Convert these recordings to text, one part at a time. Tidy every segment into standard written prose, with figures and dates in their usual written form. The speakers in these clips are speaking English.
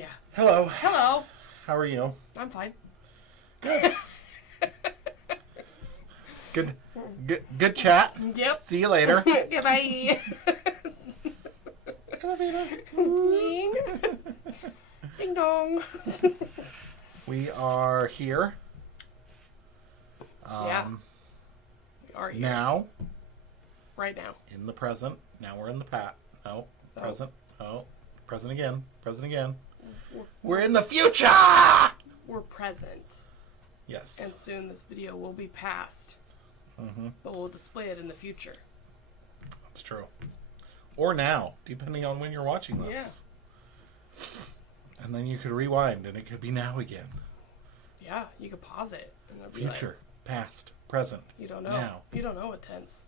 Yeah. Hello. Hello. How are you? I'm fine. Good. Good chat. Yep. See you later. Goodbye. Ding. Ding dong. We are here. Yeah. We are here. Now. Right now. In the present. Now we're in the present. Oh. Present again. Present again. We're in the future! We're present. Yes. And soon this video will be past. Mm-hmm. But we'll display it in the future. That's true. Or now, depending on when you're watching this. Yeah. And then you could rewind, and it could be now again. Yeah, you could pause it. And it'll be Future, past, present. You don't know. Now. You don't know what tense.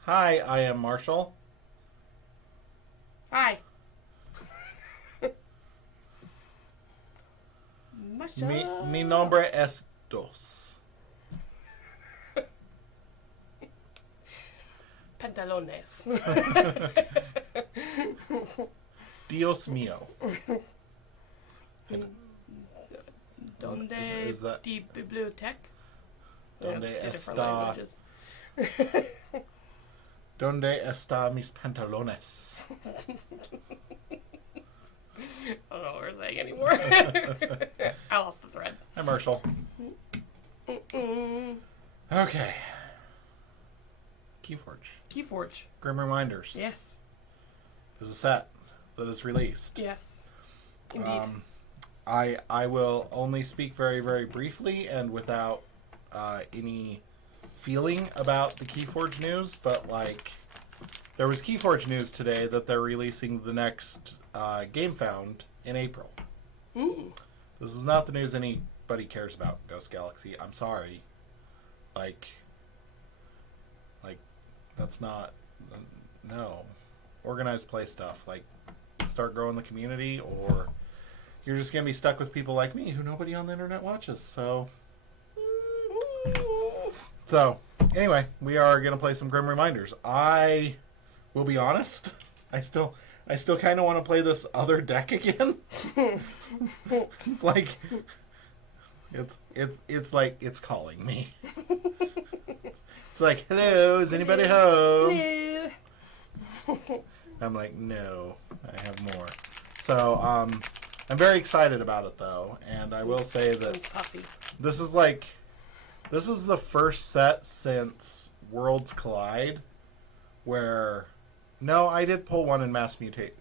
Hi, I am Marshall. Hi. Masha. Mi nombre es Dos. Pantalones. Dios mío. Donde Is that- di biblioteca? Donde That's two different está- languages. Donde está mis pantalones? I don't know what we're saying anymore. I lost the thread. Hi, Marshall. Okay. Keyforge. Keyforge. Grim Reminders. Yes. Is a set that is released. Yes. Indeed. I will only speak very, very briefly and without any feeling about the Keyforge news, but like there was Keyforge news today that they're releasing the next Game Found in April. Ooh. This is not the news anybody cares about, Ghost Galaxy. I'm sorry. Like that's not no. Organized play stuff. Like start growing the community, or you're just gonna be stuck with people like me who nobody on the internet watches. So anyway, we are gonna play some Grim Reminders. I will be honest, I still kind of want to play this other deck again. It's like it's like it's calling me. It's like, hello, is anybody home? Hello. I'm like, no, I have more. So I'm very excited about it though, and I will say that this is the first set since Worlds Collide where I did pull one in Mass Mutate.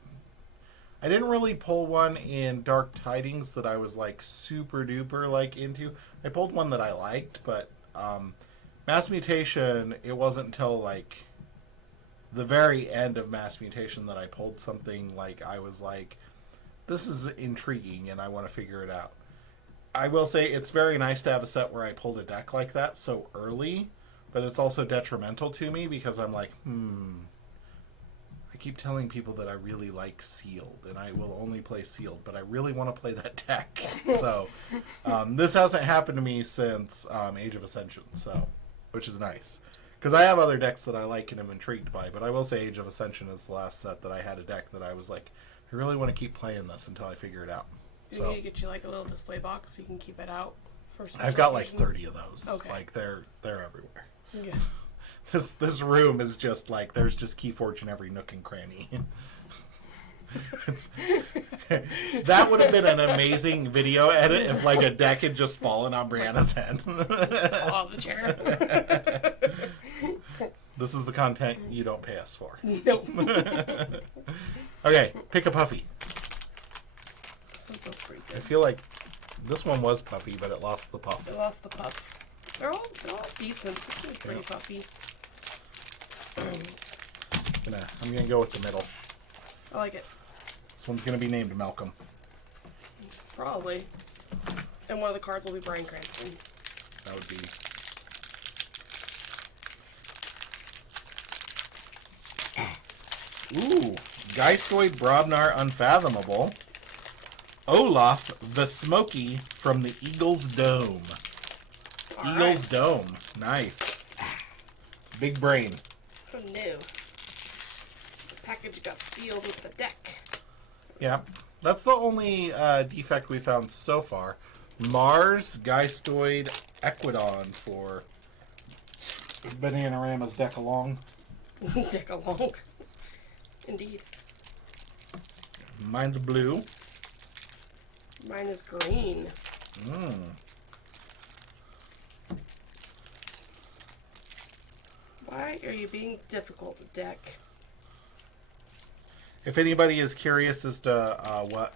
I didn't really pull one in Dark Tidings that I was like super duper like into. I pulled one that I liked, but Mass Mutation, it wasn't until like the very end of Mass Mutation that I pulled something like I was like, this is intriguing and I want to figure it out. I will say it's very nice to have a set where I pulled a deck like that so early, but it's also detrimental to me because I'm like, I keep telling people that I really like Sealed and I will only play Sealed, but I really want to play that deck. So this hasn't happened to me since Age of Ascension, so which is nice. Because I have other decks that I like and am intrigued by, but I will say Age of Ascension is the last set that I had a deck that I was like, I really want to keep playing this until I figure it out. You need to get you like a little display box so you can keep it out for special I've got like occasions. 30 of those. Okay. Like they're everywhere. Yeah. This room is just like there's just Keyforge in every nook and cranny. That would have been an amazing video edit if like a deck had just fallen on Brianna's head. Fall off the chair. This is the content you don't pay us for. Nope. Okay, pick a puffy. This one feels pretty I good. feel like this one was puffy, but it lost the puff. It lost the puff. They're all decent. This is pretty puffy. I'm gonna go with the middle. I like it. This one's gonna be named Malcolm. Probably. And one of the cards will be Bryan Cranston. That would be. Ooh, Geistoid Brobnar Unfathomable. Olaf the Smoky from the Eagle's Dome. All Eagle's right. Dome. Nice. Big brain. Oh no. The package got sealed with the deck. Yeah. That's the only defect we found so far. Mars, Geistoid, Equidon for Bananarama's deck along. Deck along. Indeed. Mine's blue. Mine is green. Why are you being difficult, deck? If anybody is curious as to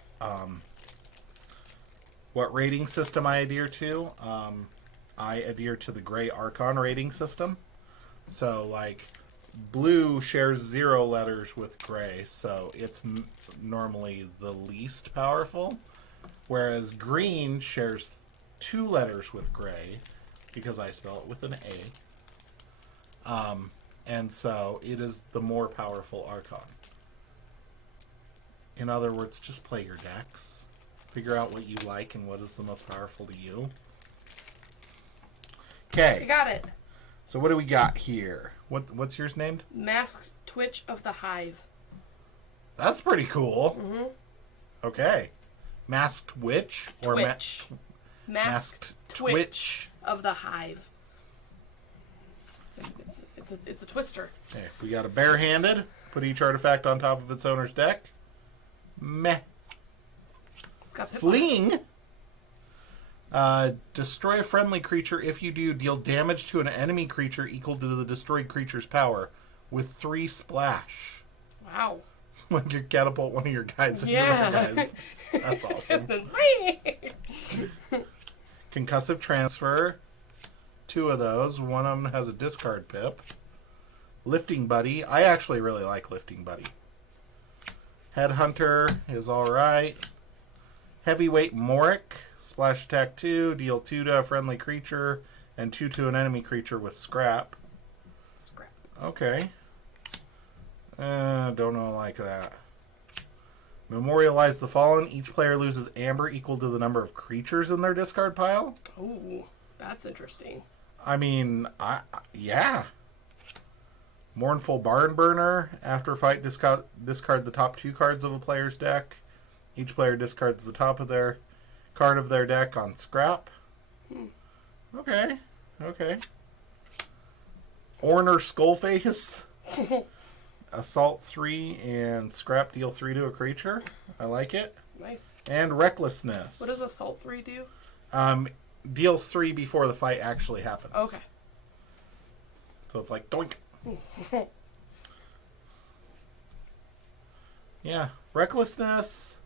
what rating system I adhere to, I adhere to the Gray Archon rating system. So, like, blue shares 0 letters with gray, so it's normally the least powerful. Whereas green shares 2 letters with gray, because I spell it with an A. And so it is the more powerful Archon. In other words, just play your decks. Figure out what you like and what is the most powerful to you. Okay. I got it. So what do we got here? What's yours named? Masked Twitch of the Hive. That's pretty cool. Mm-hmm. Okay. Masked Witch? Or Twitch. Masked Twitch of the Hive. It's a twister. Okay, we got a barehanded. Put each artifact on top of its owner's deck. Meh. It's got Fleeing. Destroy a friendly creature. If you do, deal damage to an enemy creature equal to the destroyed creature's power with 3 splash. Wow. Like you catapult one of your guys into Yeah. the guys. That's awesome. Concussive transfer. 2 of those. One of them has a discard pip. Lifting Buddy. I actually really like Lifting Buddy. Headhunter is alright. Heavyweight Moric. Splash attack 2. Deal 2 to a friendly creature. And 2 to an enemy creature with scrap. Scrap. Okay. Don't know like that. Memorialize the Fallen. Each player loses amber equal to the number of creatures in their discard pile. Ooh, that's interesting. I mean, yeah. Mournful Barn Burner. After fight, discard the top 2 cards of a player's deck. Each player discards the top of their card of their deck on scrap. Okay. Orner Skullface. Assault 3 and scrap deal 3 to a creature. I like it. Nice. And Recklessness. What does Assault 3 do? Deals 3 before the fight actually happens. Okay. So it's like doink. Yeah. Recklessness.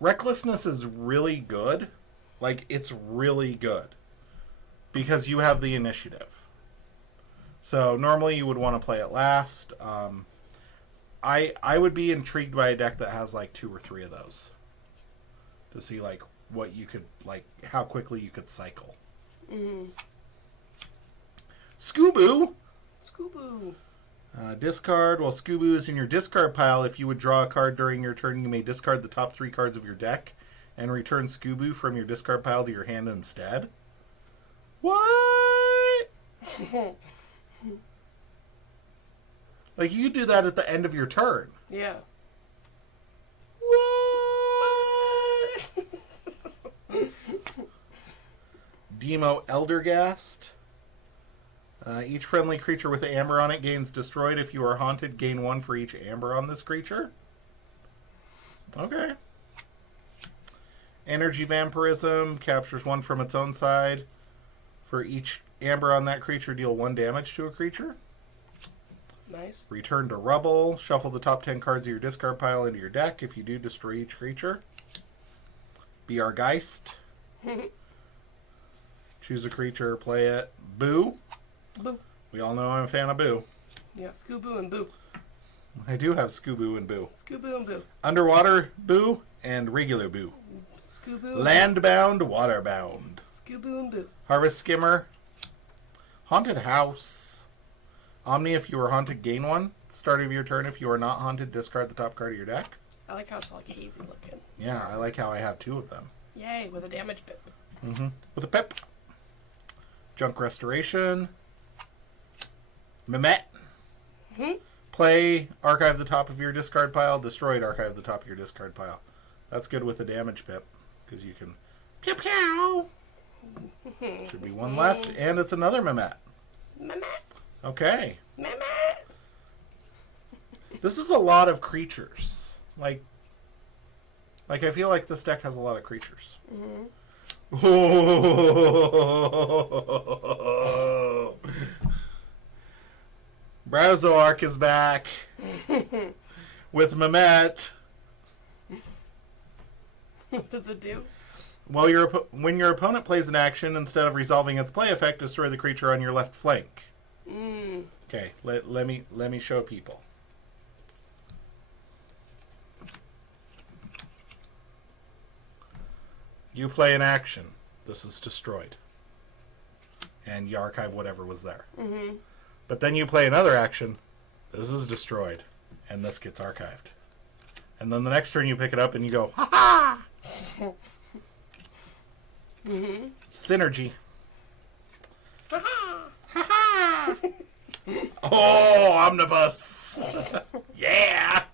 Recklessness is really good. Like, it's really good. Because you have the initiative. So normally you would want to play it last. I would be intrigued by a deck that has like 2 or 3 of those. To see like what you could, like how quickly you could cycle. Scoobu! Scoobu. Discard. While Scoobu is in your discard pile, if you would draw a card during your turn, you may discard the top 3 cards of your deck and return Scoobu from your discard pile to your hand instead. What? Like, you could do that at the end of your turn. Yeah. What? Demo Eldergast. Each friendly creature with amber on it gains destroyed. If you are haunted, gain 1 for each amber on this creature. Okay. Energy Vampirism captures 1 from its own side. For each amber on that creature, deal 1 damage to a creature. Nice. Return to Rubble. Shuffle the top 10 cards of your discard pile into your deck. If you do, destroy each creature. Be our Geist. Choose a creature, play it. Boo. Boo. We all know I'm a fan of Boo. Yeah, Scoobu and Boo. I do have Scoobu and Boo. Scoobu and Boo. Underwater Boo and regular Boo. Scoobu. Landbound, waterbound. Scoobu and Boo. Harvest Skimmer. Haunted House. Omni, if you are haunted, gain 1. Start of your turn. If you are not haunted, discard the top card of your deck. I like how it's like hazy looking. Yeah, I like how I have 2 of them. Yay, with a damage pip. With a pip. Junk Restoration. Mehmet. Play, archive the top of your discard pile. Destroyed, archive the top of your discard pile. That's good with a damage pip, because you can pew pew. Should be one left, and it's another Mehmet. Mehmet. Okay. Mehmet. This is a lot of creatures. Like I feel like this deck has a lot of creatures. Mm-hmm. Oh. Brazoark is back with Mehmet. What does it do? Well, when your opponent plays an action, instead of resolving its play effect, destroy the creature on your left flank. Okay, let me show people. You play an action. This is destroyed. And you archive whatever was there. Mm-hmm. But then you play another action. This is destroyed. And this gets archived. And then the next turn you pick it up and you go, ha-ha! Mm-hmm. Synergy. Ha-ha! Ha-ha! Oh, omnibus! Yeah!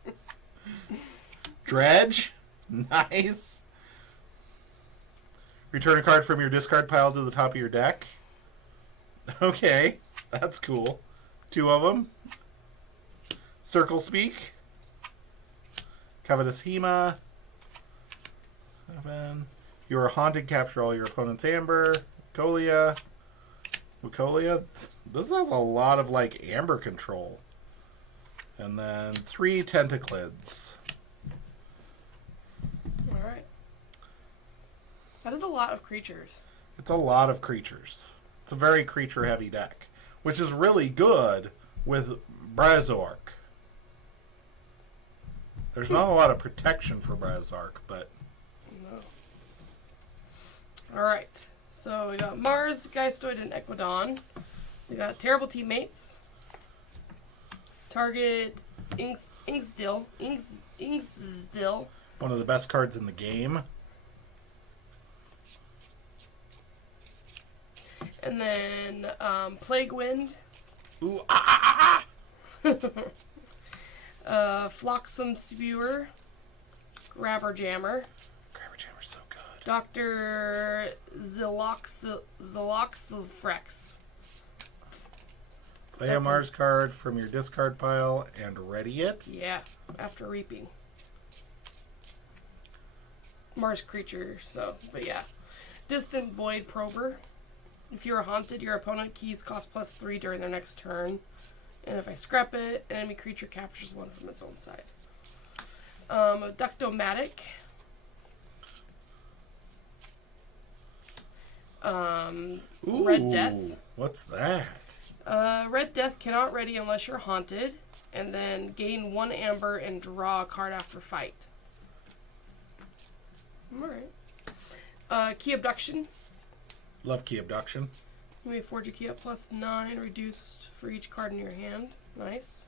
Dredge. Nice. Return a card from your discard pile to the top of your deck. Okay, that's cool. 2 of them. Circle Speak. Covetous Hema. 7. You are haunted. Capture all your opponent's amber. Wukolia. This has a lot of like amber control. And then 3 Tentaclids. Alright. That is a lot of creatures. It's a lot of creatures. It's a very creature-heavy deck, which is really good with Brazoark. There's not a lot of protection for Brazoark, but... No. Alright. So we got Mars, Geistoid, and Equidon. So we got Terrible Teammates. Target Inksdill. One of the best cards in the game. And then Plague Wind. Ooh, Flotsam Spewer. Grabber Jammer. Grabber Jammer's so good. Dr. Zeloxifrex. Play a Mars card from your discard pile and ready it. Yeah, after reaping. Mars creature, so, but yeah. Distant Void Prober. If you are haunted, your opponent keys cost +3 during their next turn. And if I scrap it, an enemy creature captures one from its own side. Ductomatic. Red Death. What's that? Red Death cannot ready unless you're haunted. And then gain 1 amber and draw a card after fight. Alright. Key Abduction. Love Key Abduction. You may forge a key at +9, reduced for each card in your hand. Nice.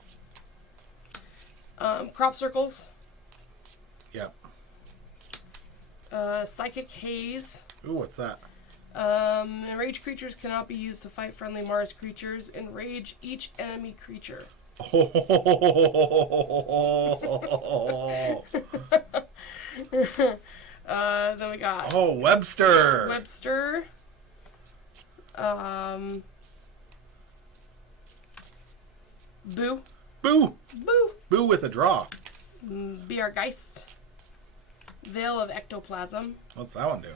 Crop Circles. Yep. Psychic Haze. Ooh, what's that? Enraged creatures cannot be used to fight friendly Mars creatures. Enrage each enemy creature. Oh. Then we got... Oh, Webster. Webster. Boo. Boo. Boo. Boo with a draw. Biergeist. Veil of Ectoplasm. What's that one do?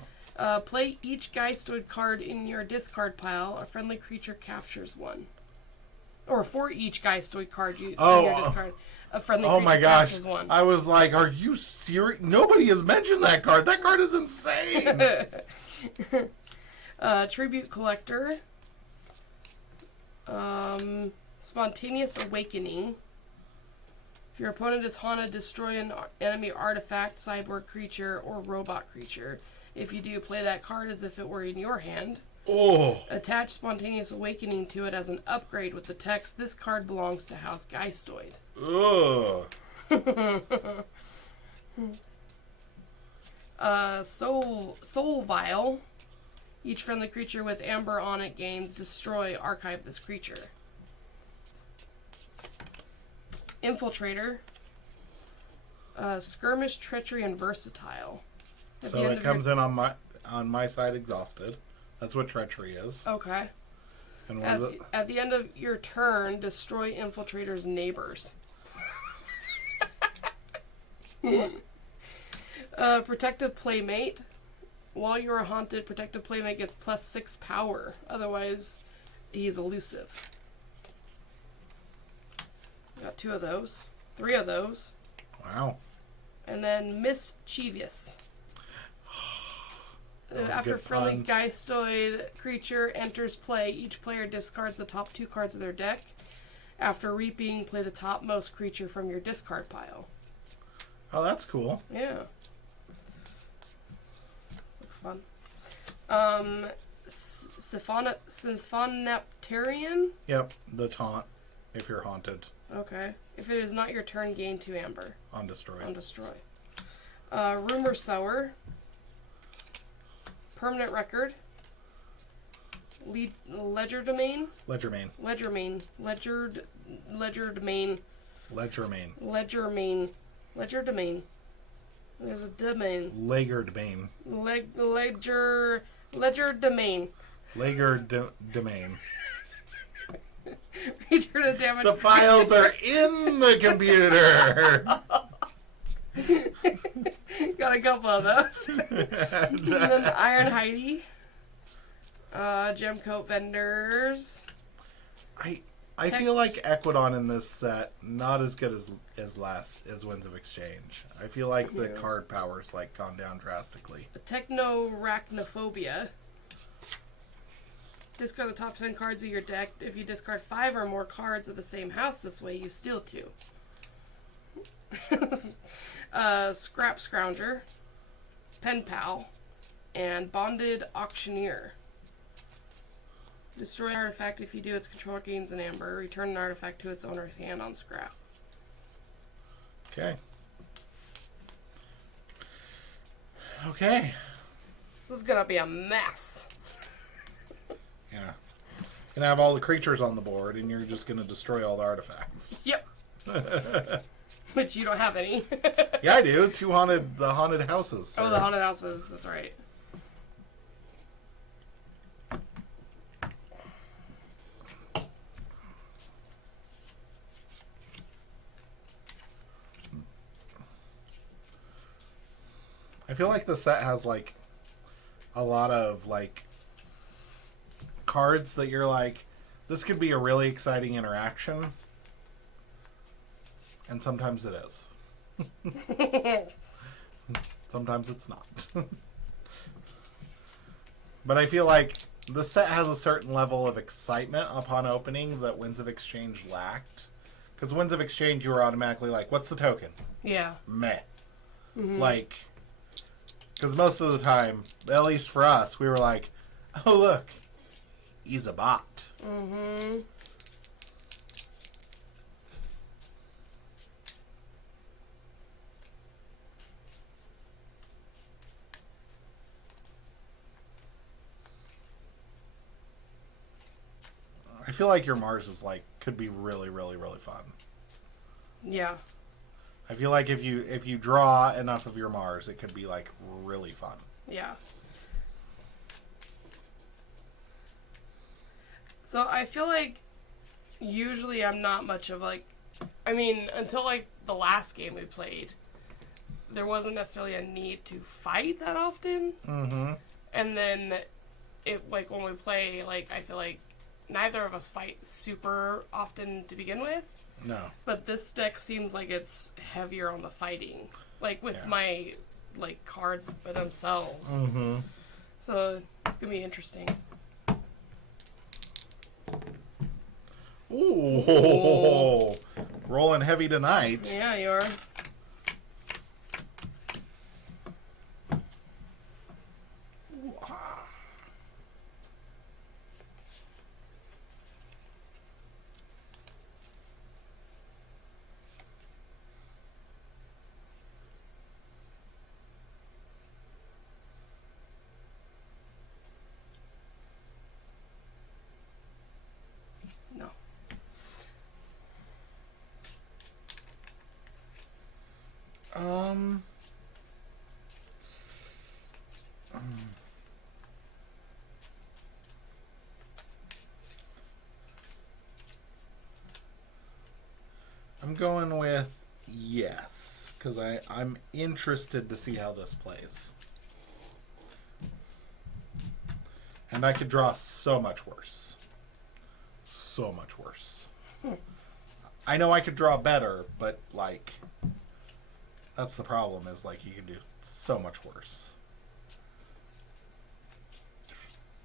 Play each Geistoid card in your discard pile. A friendly creature captures one. Or for each Geistoid card in your discard, a friendly creature captures one. I was like, are you serious? Nobody has mentioned that card. That card is insane. Tribute Collector. Spontaneous Awakening. If your opponent is haunted, destroy an enemy artifact, cyborg creature, or robot creature. If you do, play that card as if it were in your hand. Oh. Attach Spontaneous Awakening to it as an upgrade with the text, this card belongs to House Geistoid. Ugh. Soul Vial. Each friendly creature with amber on it gains destroy, archive this creature. Infiltrator. Skirmish, Treachery, and Versatile. So it comes in on my side exhausted. That's what Treachery is. Okay. And what is it? At the end of your turn, destroy Infiltrator's neighbors. Protective Playmate. While you are haunted, Protective Playmate gets +6 power. Otherwise, he's elusive. Got 2 of those. 3 of those. Wow. And then Mischievous. After friendly Geistoid creature enters play, each player discards the top 2 cards of their deck. After reaping, play the topmost creature from your discard pile. Oh, that's cool. Yeah. Looks fun. Symphonaptarian? Yep, the taunt, if you're haunted. Okay. If it is not your turn, gain 2 amber. On destroy. On destroy. Rumor Sower. Permanent Record. Ledger Domain. Ledgermane. Ledgermane. Ledger Domain. Ledgermane. Ledgermane. Ledger Domain. There's a domain. Lagered-bane. Ledger Domain. Lagered-domain. Return a damage. The files are in the computer. Got a couple of those. And then Iron Heidi. Gemcoat Vendors. I feel like Equidon in this set not as good as Winds of Exchange. I feel like the card power's like gone down drastically. Techno-Arachnophobia. Discard the top 10 cards of your deck. If you discard 5 or more cards of the same house this way, you steal 2. Scrap Scrounger, Pen Pal, and Bonded Auctioneer. Destroy an artifact. If you do, its controller gains an amber. Return an artifact to its owner's hand on scrap. Okay. Okay. This is gonna be a mess. Yeah. Gonna have all the creatures on the board, and you're just gonna destroy all the artifacts. Yep. Which you don't have any. Yeah, I do. The haunted houses. Oh, the haunted houses. That's right. I feel like the set has like a lot of like cards that you're like, this could be a really exciting interaction. And sometimes it is. Sometimes it's not. But I feel like the set has a certain level of excitement upon opening that Winds of Exchange lacked. Because Winds of Exchange, you were automatically like, what's the token? Yeah. Meh. Mm-hmm. Like, because most of the time, at least for us, we were like, oh, look, he's a bot. Mm-hmm. I feel like your Mars is like could be really, really, really fun. Yeah. I feel like if you draw enough of your Mars, it could be like really fun. Yeah. So I feel like usually I'm not much of like, I mean, until like the last game we played, there wasn't necessarily a need to fight that often. Mm-hmm. And then it like when we play, like I feel like neither of us fight super often to begin with. No. But this deck seems like it's heavier on the fighting. Like with my like cards by themselves. Mm-hmm. So it's gonna be interesting. Ooh. Rolling heavy tonight. Yeah, you are. I'm going with yes, because I'm interested to see how this plays. And I could draw so much worse. So much worse. I know I could draw better, but, like, that's the problem, is, like, you can do so much worse.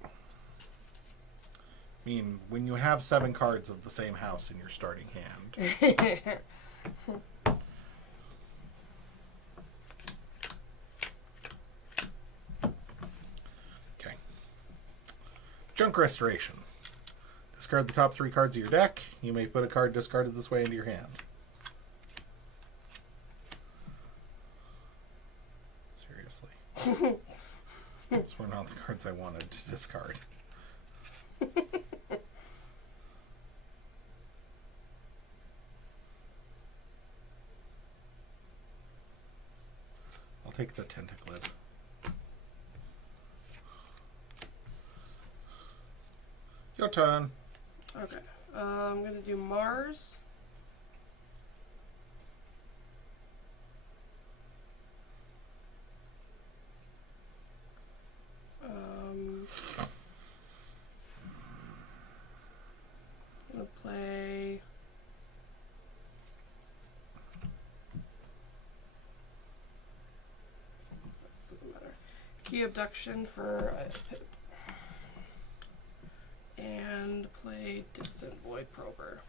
I mean, when you have 7 cards of the same house in your starting hand. Okay. Junk Restoration. Discard the top 3 cards of your deck. You may put a card discarded this way into your hand. Seriously. Those were not the cards I wanted to discard. I'll take the Tentaclid. Your turn. Okay. I'm going to do Mars. I'm going to play... Doesn't matter. Key Abduction for... and play Distant Void Prober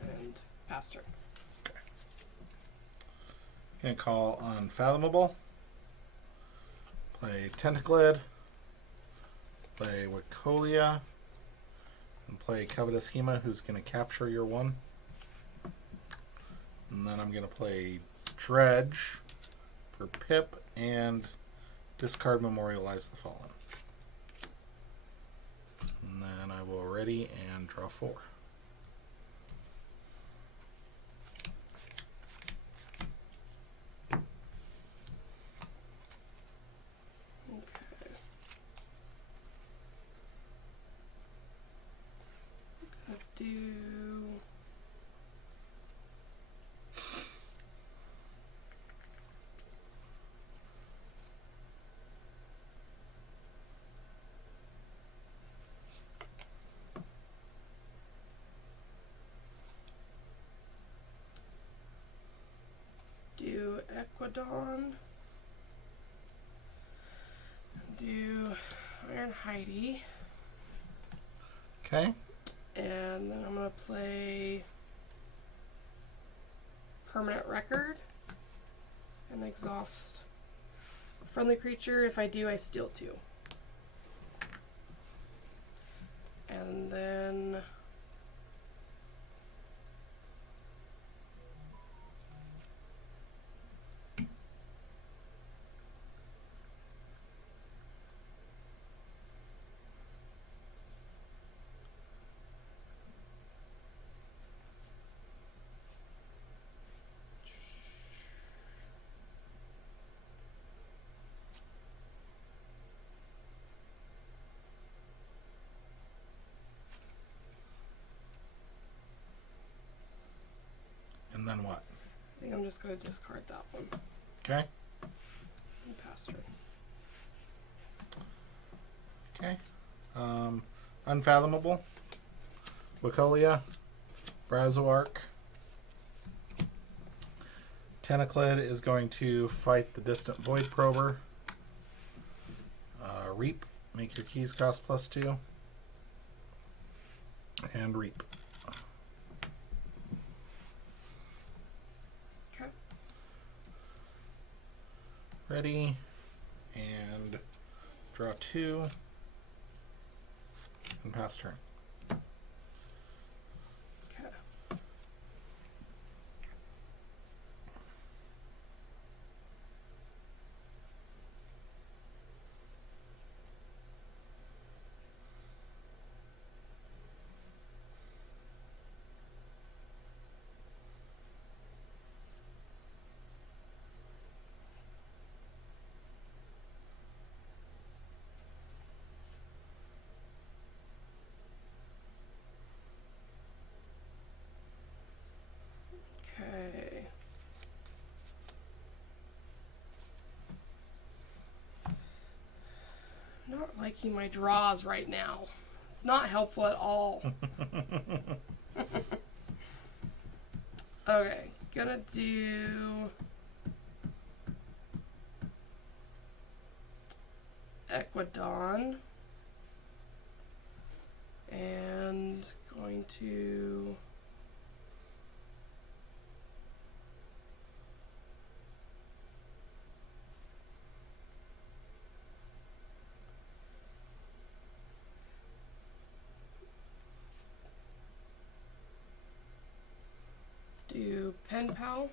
and pass turn. Okay. Gonna call Unfathomable. Play Tentaclid. Play Wicolia. And play Covetous Hema, who's gonna capture your 1. And then I'm gonna play Dredge for Pip and discard Memorialize the Fallen. And then I will ready and draw 4. Okay. I'm gonna do... do Equidon, do Iron Heidi, Okay. and then I'm going to play Permanent Record and exhaust a friendly creature. If I do, I steal 2. And then... And then what? I think I'm just going to discard that one. Okay. And pass turn. Okay. Unfathomable. Wicolia. Brazoark. Tentaclid is going to fight the Distant Void Prober. Reap. Make your keys cost +2. And Reap. Okay. Ready. And draw 2. And pass turn. Okay. making my draws right now. It's not helpful at all. Okay, gonna do Equidon. And going to do Pen Pal.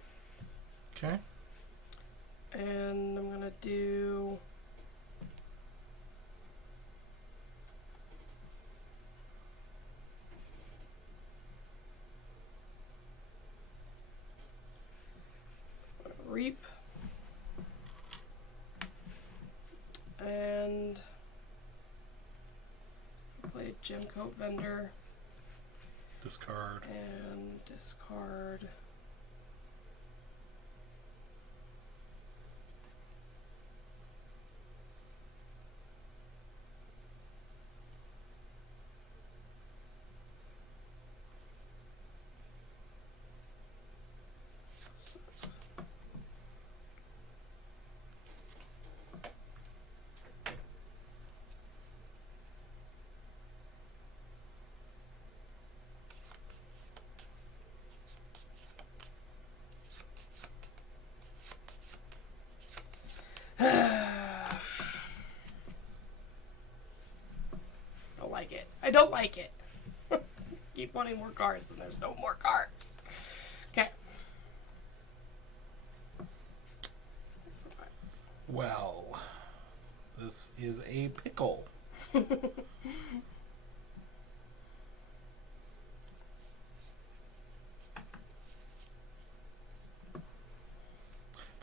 Okay. And I'm gonna do Reap. And play Gem Coat Vendor. Discard. And discard. Don't like it. I don't like it. Keep wanting more cards and there's no more cards. Okay. Well, this is a pickle. If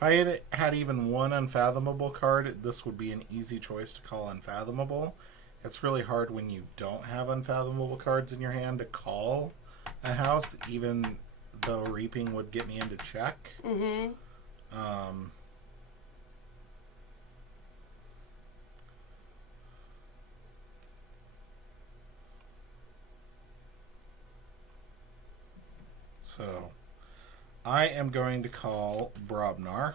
I had even one Unfathomable card, this would be an easy choice to call Unfathomable. It's really hard when you don't have Unfathomable cards in your hand to call a house, even though Reaping would get me into check. Mm-hmm. So, I am going to call Brobnar.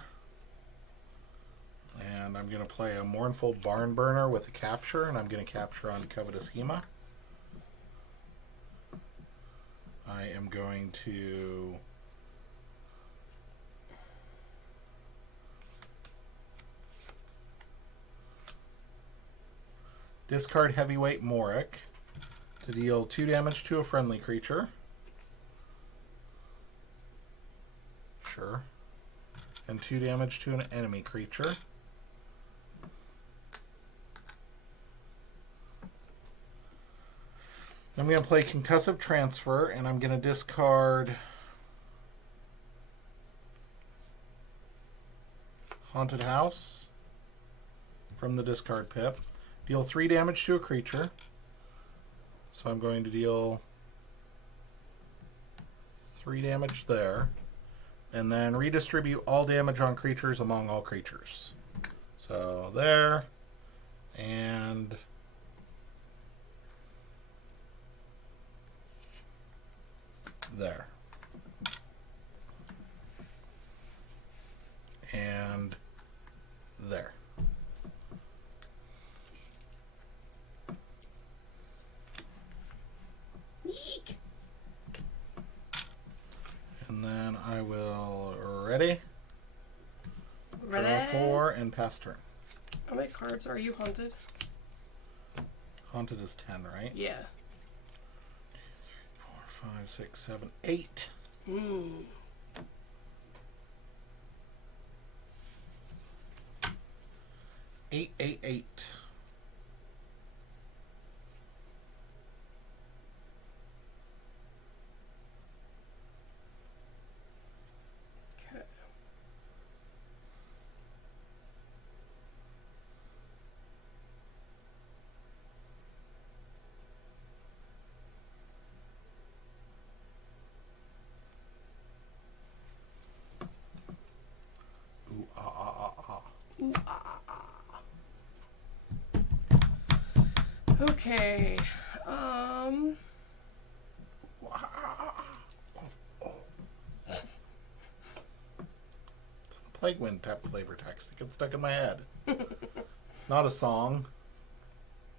And I'm going to play a Mournful Barnburner with a capture, and I'm going to capture on Covetous Hema. I am going to discard Heavyweight Morik to deal 2 damage to a friendly creature. Sure. And 2 damage to an enemy creature. I'm going to play Concussive Transfer, and I'm going to discard Haunted House from the discard pip. Deal 3 damage to a creature. So I'm going to deal 3 damage there. And then redistribute all damage on creatures among all creatures. So there. And there. And there. Eek. And then I will ready. Ready. Draw 4 and pass turn. How many cards are you haunted? Haunted is 10, right? Yeah. 4, 5, 6, 7, 8. Hmm. 8, 8, 8. Okay. Ooh, ah, ah, ah, ah. Ooh, ah, ah, ah. Okay. It's the Plague Wind tap flavor text. It gets stuck in my head. It's not a song.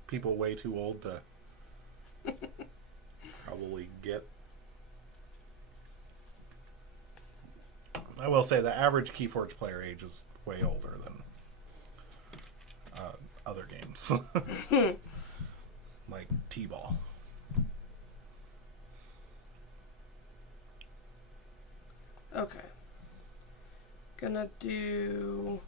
People way too old to probably get. I will say the average Keyforge player age is way older than other games. Like T-ball. Okay. Gonna do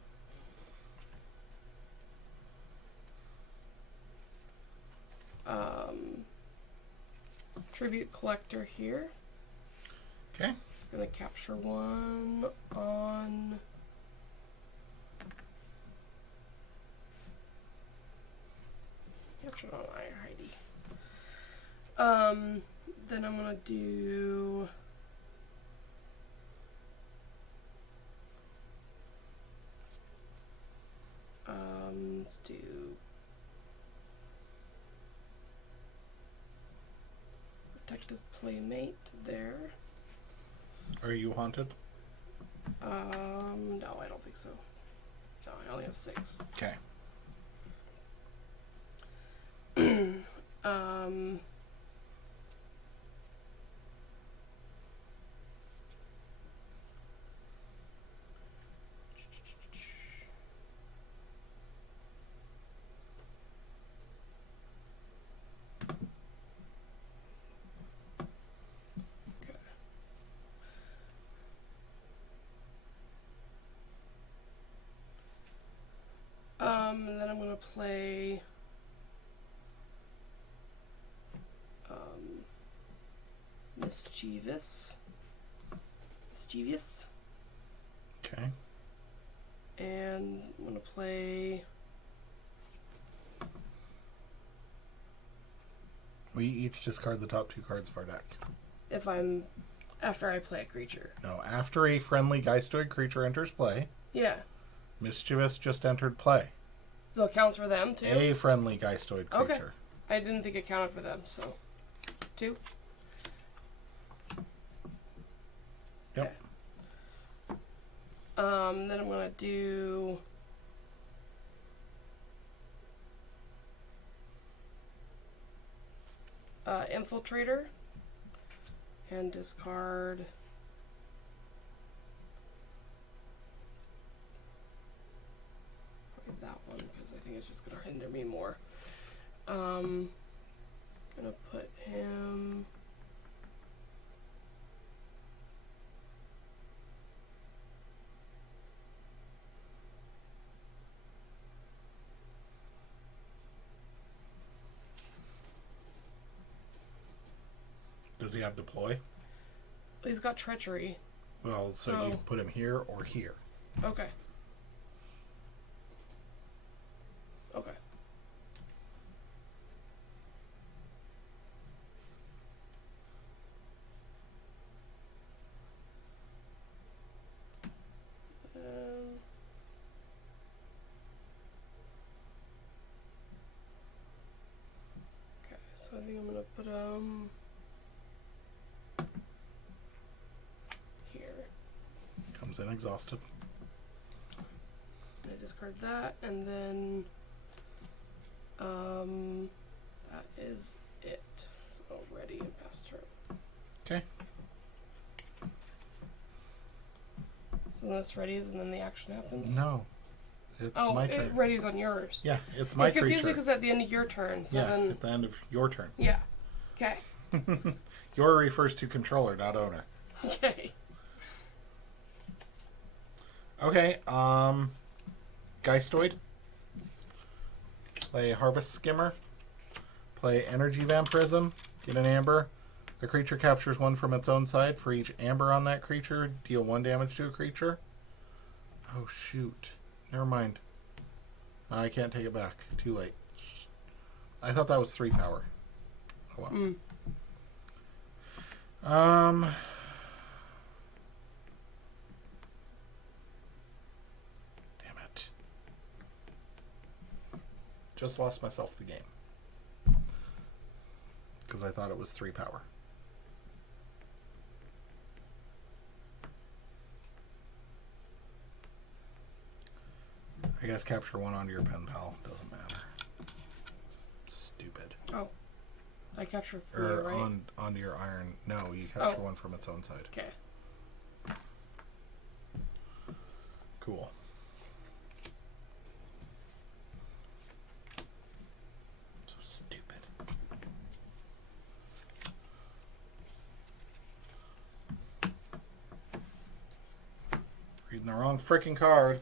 tribute collector here. Okay. It's gonna capture one on capture on Iron Heidi. Then I'm gonna do let's do Protective Playmate there. Are you haunted? No, I don't think so. No, I only have 6. Okay. And then I'm gonna play Mischievous. Okay. And I'm gonna play We each discard the top 2 cards of our deck. after I play a creature. No, after a friendly Geistoid creature enters play, Yeah. Mischievous just entered play. So it counts for them too? A friendly Geistoid creature. Okay. I didn't think it counted for them, so 2. Yep. Okay. Then I'm gonna do Infiltrator and discard probably that one because I think it's just gonna hinder me more. Gonna put him Does he have deploy? he's got treachery. Well, so you put him here or here. Okay. Okay. Okay, so I think I'm gonna put here. Comes in exhausted. I discard that, and then that is it. So ready and pass turn. Okay. So this readies, and then the action happens. No. It's my turn. It readies on yours. Yeah, it's my It confused me creature. because at the end of your turn. So Yeah, then at the end of your turn. yeah. Okay. Your refers to controller, not owner. Okay. Okay, Geistoid. Play Harvest Skimmer. Play Energy Vampirism. Get an amber. The creature captures 1 from its own side. For each amber on that creature, deal 1 damage to a creature. Oh, shoot. Never mind. I can't take it back. Too late. I thought that was 3 power. Oh, well. Damn it. Just lost myself the game. Because I thought it was 3 power. I guess capture 1 onto your pen pal. Doesn't matter. Stupid. Oh. I capture 3, or right? onto your iron. No, you capture 1 from its own side. Okay. Cool. So stupid. Reading the wrong freaking card.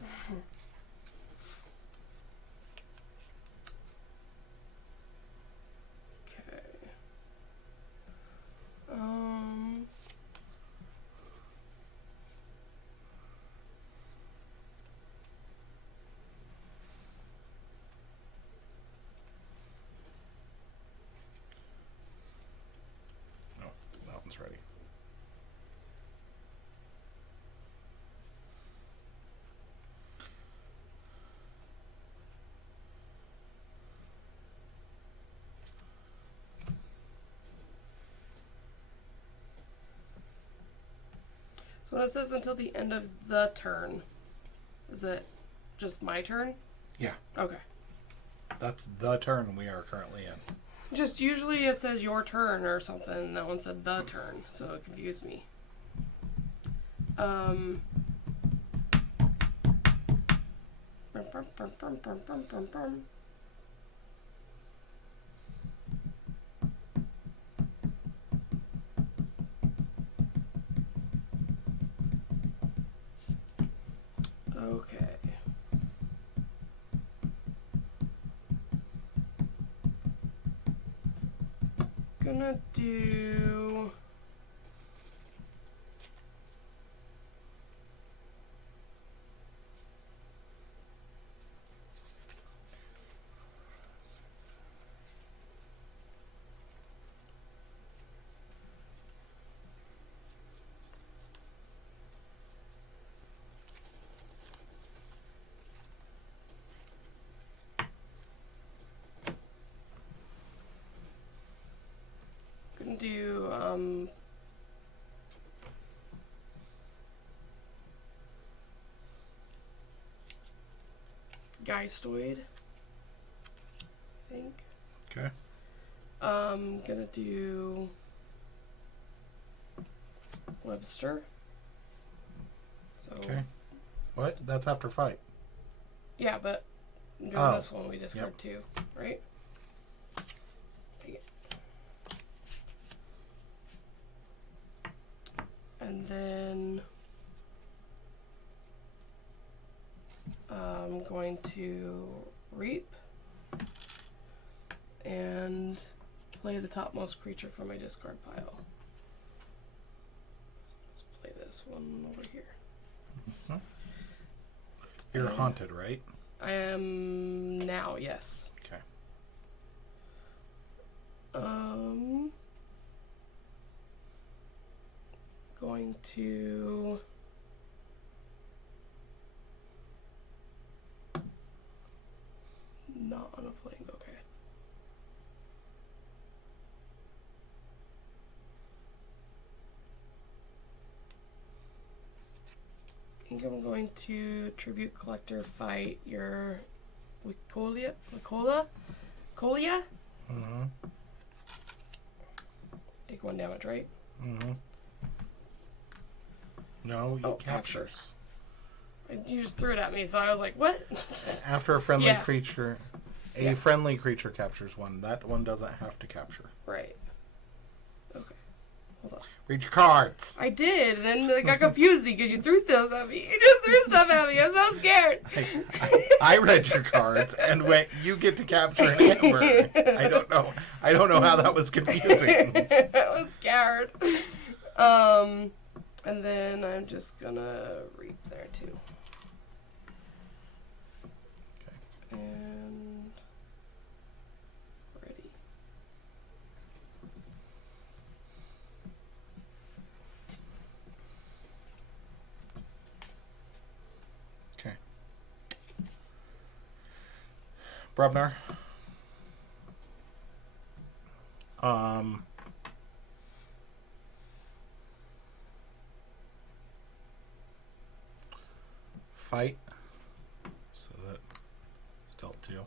Okay. No, that one's ready. So when it says until the end of the turn, is it just my turn? Yeah. Okay. That's the turn we are currently in. Just usually it says your turn or something, and that one said the turn, so it confused me. Okay. Gonna do... Gonna do, Geistoid, I think. Okay. Gonna do Webster. So, Okay. What? That's after fight. yeah, but during this one we discard 2, right? Take it. And then I'm going to reap and play the topmost creature from my discard pile. So let's play this one over here. Mm-hmm. You're haunted, right? I am now, yes. Okay. Going to not on a fling, okay. I think I'm going to Tribute Collector fight your Wicolia? Colia? Mm-hmm. Take 1 damage, right? Mm-hmm. No, you capture. captures. You just threw it at me, so I was like, what? After a friendly Yeah. creature, Yeah. friendly creature captures 1. That one doesn't have to capture. Right. Okay. Hold on. Read your cards. I did, and then I got confused because you threw stuff at me. You just threw stuff at me. I'm so scared. I read your cards and went, you get to capture an amber. I don't know how that was confusing. I was scared. And then I'm just gonna reap there too. Okay. And ready. Okay. Brubner. fight. So that it's dealt 2.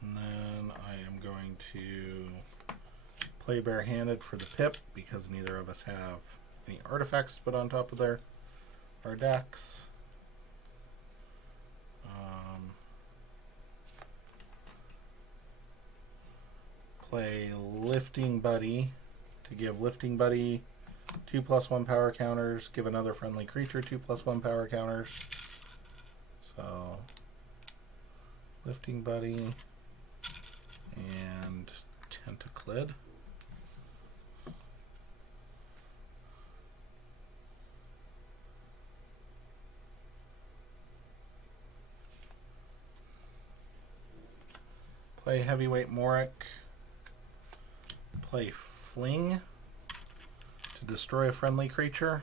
And then I am going to play barehanded for the pip because neither of us have any artifacts to put on top of our decks. Play Lifting Buddy to give Lifting Buddy 2+1 power counters. Give another friendly creature 2+1 power counters. So Lifting Buddy and Tentaclid. Play Heavyweight Morik. Play Fling to destroy a friendly creature.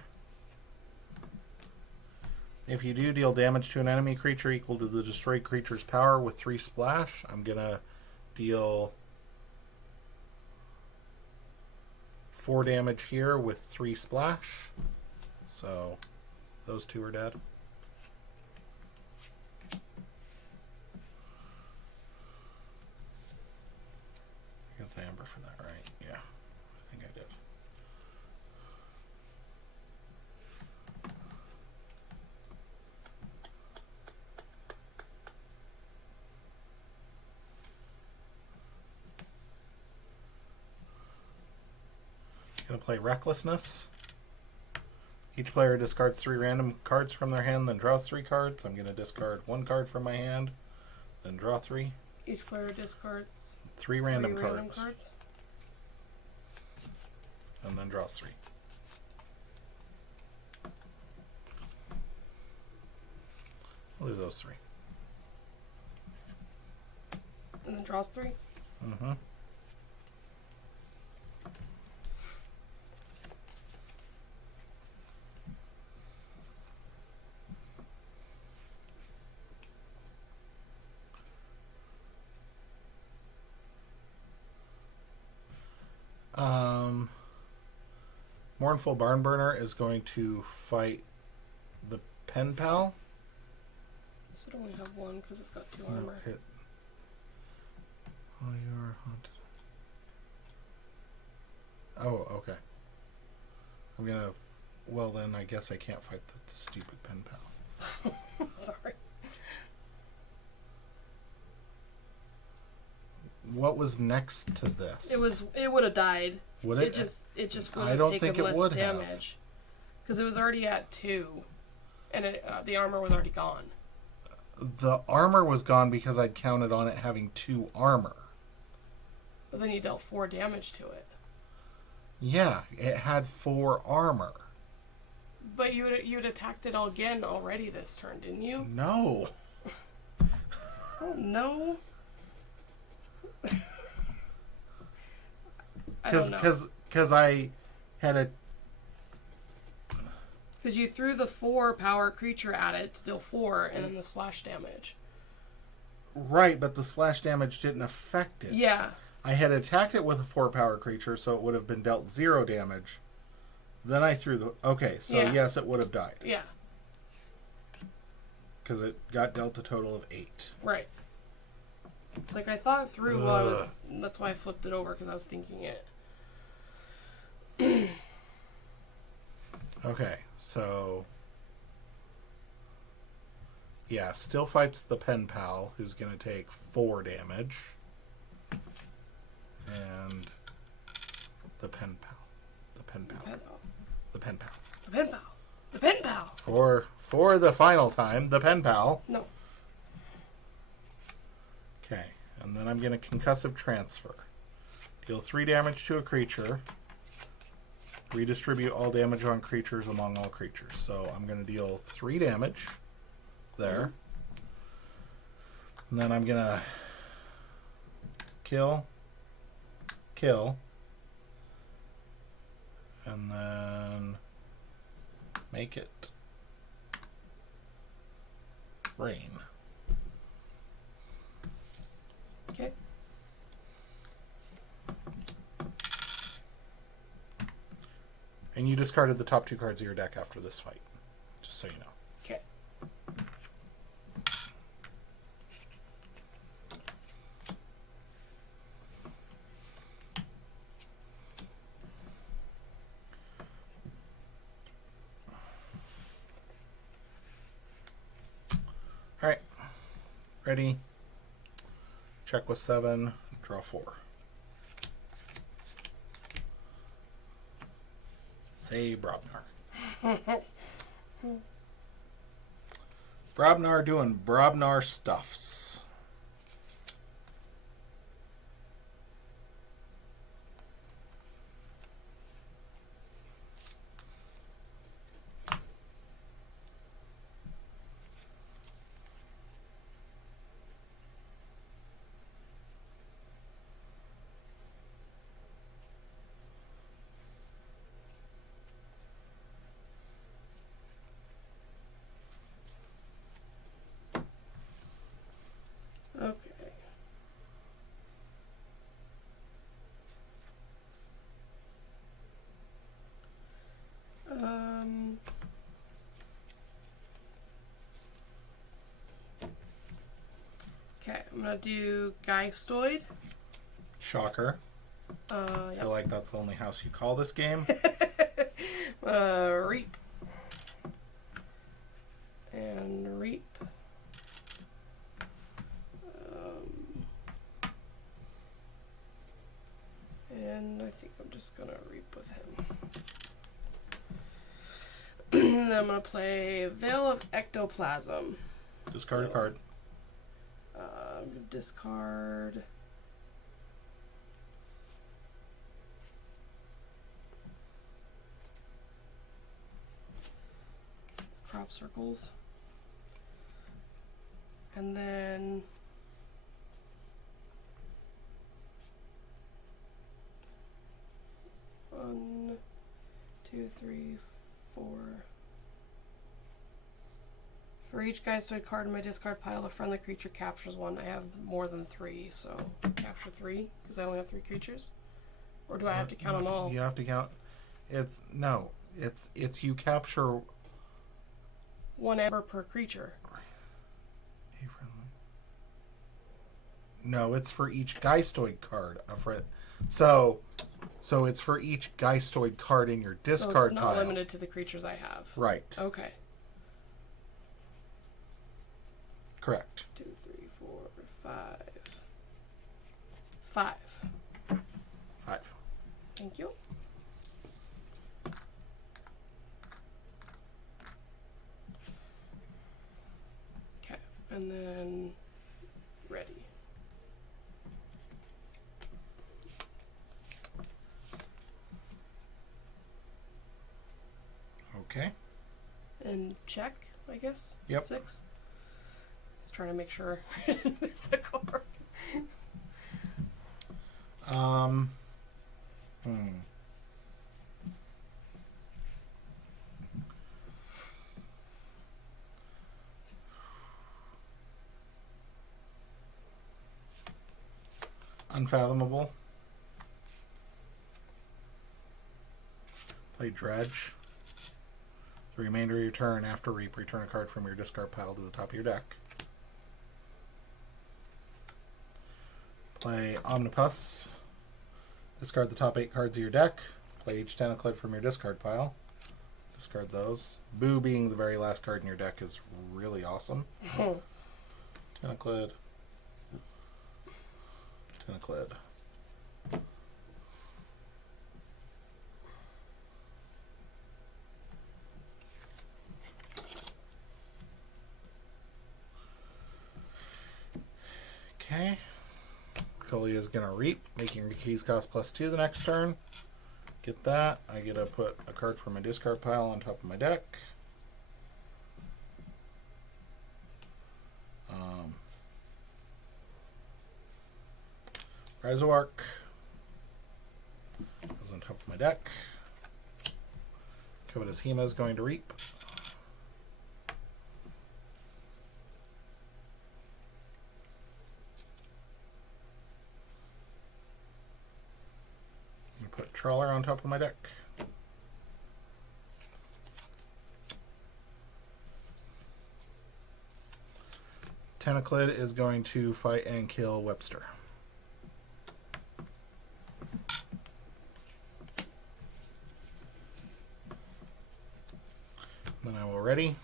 If you do deal damage to an enemy creature equal to the destroyed creature's power with 3 splash, I'm going to deal 4 damage here with 3 splash. So those 2 are dead. I got the amber for that, right? Yeah, I think I did. Gonna play Recklessness. Each player discards 3 random cards from their hand, then draws 3 cards. I'm gonna discard 1 card from my hand, then draw 3. Each player discards 3 random cards. And then draws 3. I'll lose those 3. And then draws 3? Mm-hmm. Mournful Barnburner is going to fight the Pen Pal. This would only have 1 because it's got 2 armor. Oh, you are haunted. Oh, okay. I'm gonna... Well, then I guess I can't fight the stupid Pen Pal. Sorry. What was next to this? It would have died. Would it? It just would I have don't taken think it less would damage. Because it was already at 2. And the armor was already gone. The armor was gone because I'd counted on it having 2 armor. But then you dealt 4 damage to it. Yeah, it had 4 armor. But you'd attacked it all again already this turn, didn't you? No. Oh, no. Because I had a... Because you threw the 4 power creature at it to deal 4 and then the splash damage. Right, but the splash damage didn't affect it. Yeah. I had attacked it with a 4 power creature, so it would have been dealt 0 damage. Then I threw the... Okay, so yeah. Yes, it would have died. Yeah. Because it got dealt a total of 8. Right. It's like I thought through while I was... That's why I flipped it over, because I was thinking it. Okay, so... Yeah, still fights the Pen Pal, who's going to take 4 damage. And... The Pen Pal. The Pen Pal. The Pen Pal. The Pen Pal. The Pen Pal. For the final time, the Pen Pal. No. Okay, and then I'm going to Concussive Transfer. Deal 3 damage to a creature. Redistribute all damage on creatures among all creatures. So I'm going to deal 3 damage there. And then I'm going to kill, and then make it rain. Okay. And you discarded the top 2 cards of your deck after this fight. Just so you know. Okay. Alright. Ready. Check with 7. Draw 4. Say Brobnar. Brobnar doing Brobnar stuffs. Okay. Okay, I'm gonna do Geistoid. Shocker. I Yep. feel like that's the only house you call this game. Reap. And Reap. And I think I'm just gonna Reap with him. And I'm gonna play Veil of Ectoplasm. Discard a card. Discard. Crop circles. And then one, two, three, four. For each Geistoid card in my discard pile, a friendly creature captures one. I have more than 3, so capture 3 because I only have 3 creatures. Or do I have to count them all? You have to count. It's you capture one amber per creature. a friendly. No, it's for each Geistoid card. A friend. So it's for each Geistoid card in your discard pile. So it's not limited to the creatures I have. Right. Okay. Correct. 2, 3, 4, 5. 5. 5. Thank you. Okay, and then ready. Okay. And check, I guess. Yep. 6. Just trying to make sure I didn't miss a card. Unfathomable. Play Dredge. The remainder of your turn after Reap, return a card from your discard pile to the top of your deck. Play Omnipus. Discard the top 8 cards of your deck. Play each Tentaclid from your discard pile. Discard those. Boo being the very last card in your deck is really awesome. Tentaclid. Tentaclid. Okay. Cully is going to Reap, making your keys cost +2 the next turn. Get that. I get to put a card from my discard pile on top of my deck. Rise of Arc goes on top of my deck. Covetous Hema is going to Reap. Put Trawler on top of my deck. Tentaclid is going to fight and kill Webster. Then I will ready.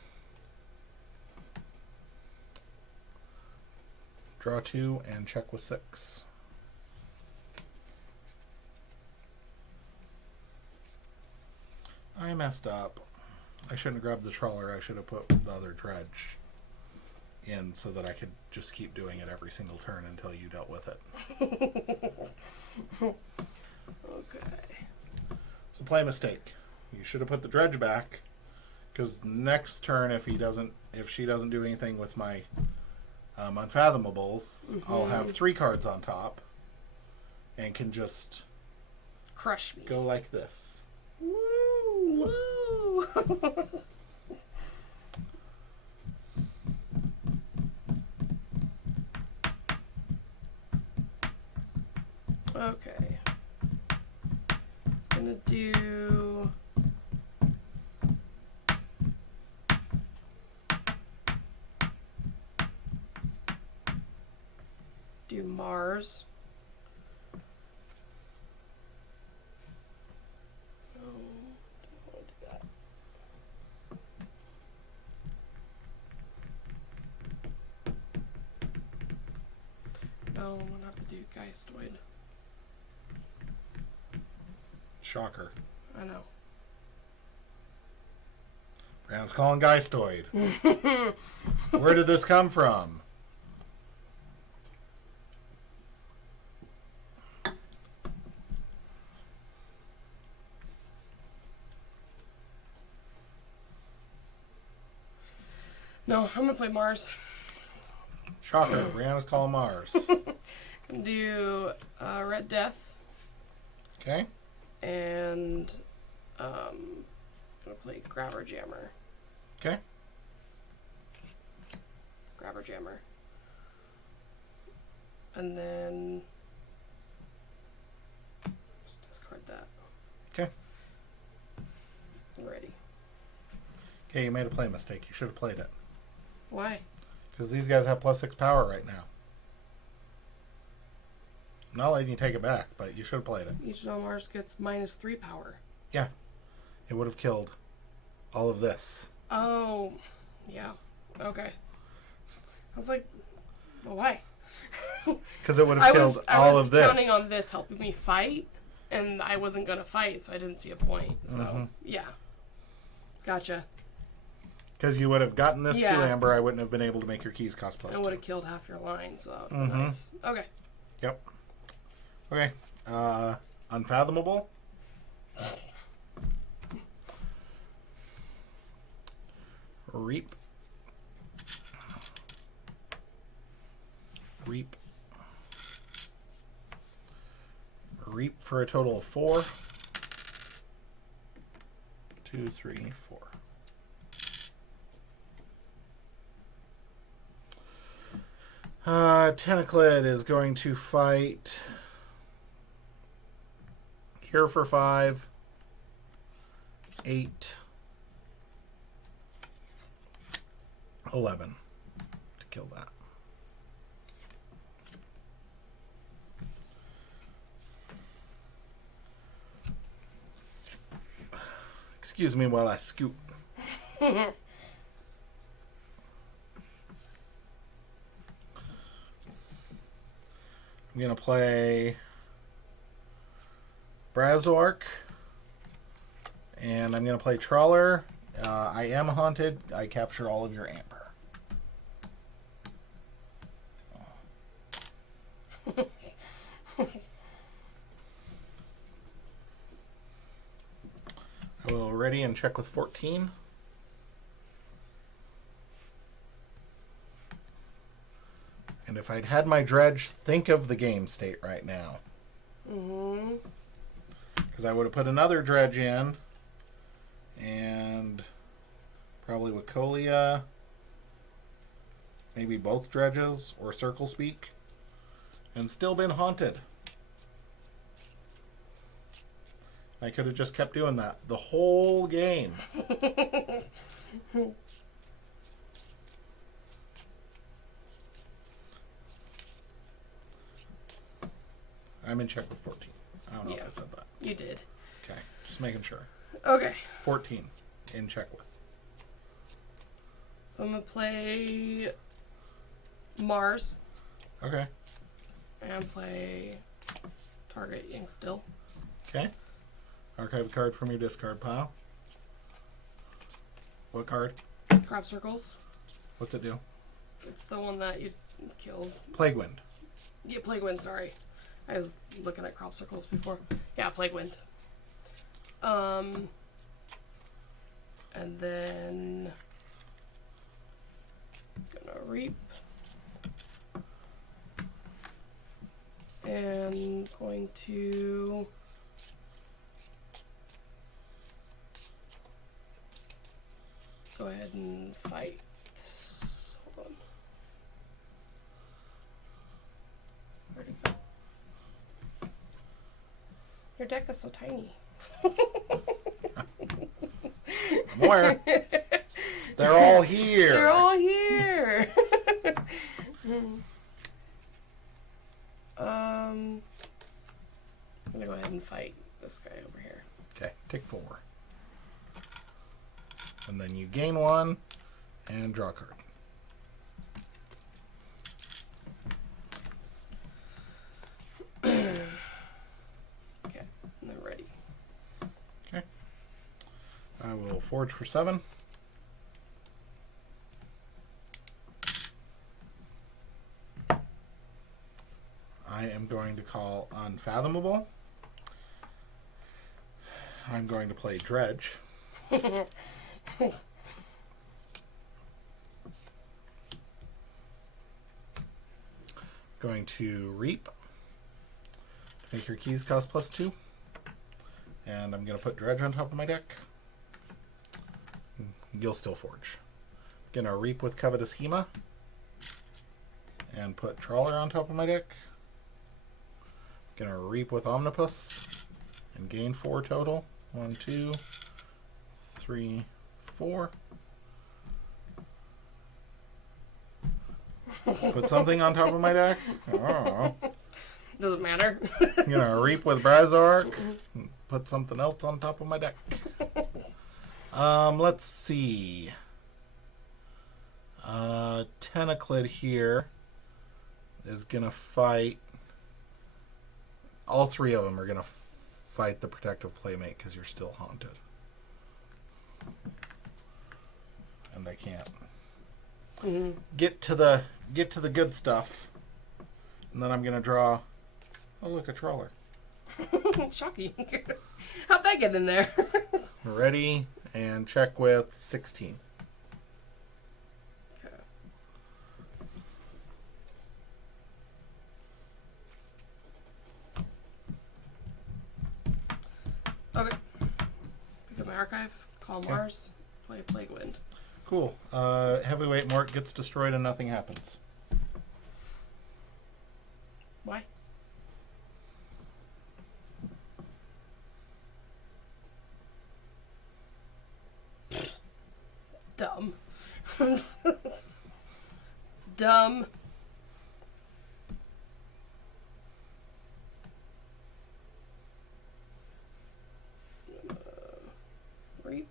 Draw 2 and check with 6. I messed up. I shouldn't have grabbed the trawler. I should have put the other dredge in so that I could just keep doing it every single turn until you dealt with it. Okay. So play mistake. You should have put the dredge back, because next turn, if she doesn't do anything with my unfathomable, I'll have 3 cards on top and can just crush me. Go like this. Woo! Woo! Okay. Gonna do Mars. No, don't want to do that. No, I'm gonna have to do Geistoid. Shocker. I know. Brianna's calling Geistoid. Where did this come from? No, I'm gonna play Mars. Shocker. Brianna's calling Mars. Gonna do Red Death. Okay. And gonna play Grabber Jammer. Okay. Grabber Jammer. And then just discard that. Okay. I'm ready. Okay, you made a play mistake. You should have played it. Why? Because these guys have +6 power right now. I'm not letting you take it back, but you should have played it. Each no Mars gets -3 power. Yeah. It would have killed all of this. Oh, yeah. Okay. I was like, well, why? Because it would have killed all of this. I was counting on this helping me fight, and I wasn't going to fight, so I didn't see a point. So, yeah. Gotcha. Because you would have gotten this to Amber, I wouldn't have been able to make your keys cost +2. I would have killed half your line, so nice. Okay. Yep. Okay. Unfathomable. Reap. Reap. Reap for a total of 4. 2, 3, 4. Tentaclid is going to fight here for 5, 8, 11 to kill that. Excuse me while I scoot. I'm going to play Brazork, and I'm going to play Trawler. I am haunted. I capture all of your amber. I will ready and check with 14. And if I'd had my dredge, think of the game state right now. Because I would have put another dredge in. And probably with Colia. Maybe both dredges or Circle Speak. And still been haunted. I could have just kept doing that the whole game. I'm in check with 14. I don't know if I said that. You did. Okay, just making sure. Okay. 14 in check with. So I'm going to play Mars. Okay. And play target ink still. Okay. Archive a card from your discard pile. What card? Crop circles. What's it do? It's the one that you kills. Plague Wind. Yeah, Plague Wind, sorry. I was looking at crop circles before. Yeah, Plague Wind. And then gonna reap. And going to go ahead and fight. Hold on. Where'd it go? Your deck is so tiny. More. They're all here. They're all here. I'm gonna go ahead and fight this guy over here. Okay, take 4. And then you gain 1 and draw a card. Okay, and they're ready. Okay. I will forge for 7. I am going to call Unfathomable. I'm going to play Dredge. Going to Reap. Make your keys cost +2. And I'm going to put Dredge on top of my deck. You'll still forge. Going to Reap with Covetous Hema. And put Trawler on top of my deck. Gonna Reap with Omnipus and gain 4 total. 1, 2, 3, 4. Put something on top of my deck. Oh. Doesn't matter. I'm gonna Reap with Brazark and put something else on top of my deck. Let's see. Tentaclid here is gonna fight. All 3 of them are going to fight the Protective Playmate because you're still haunted. And I can't get to the good stuff. And then I'm going to draw. Oh, look, a Trawler. Shocking. How'd that get in there? Ready and check with 16. Okay. Pick up my archive, call Mars, play Plague Wind. Cool. Heavyweight Mort gets destroyed and nothing happens. Why? It's dumb. It's dumb. Reap.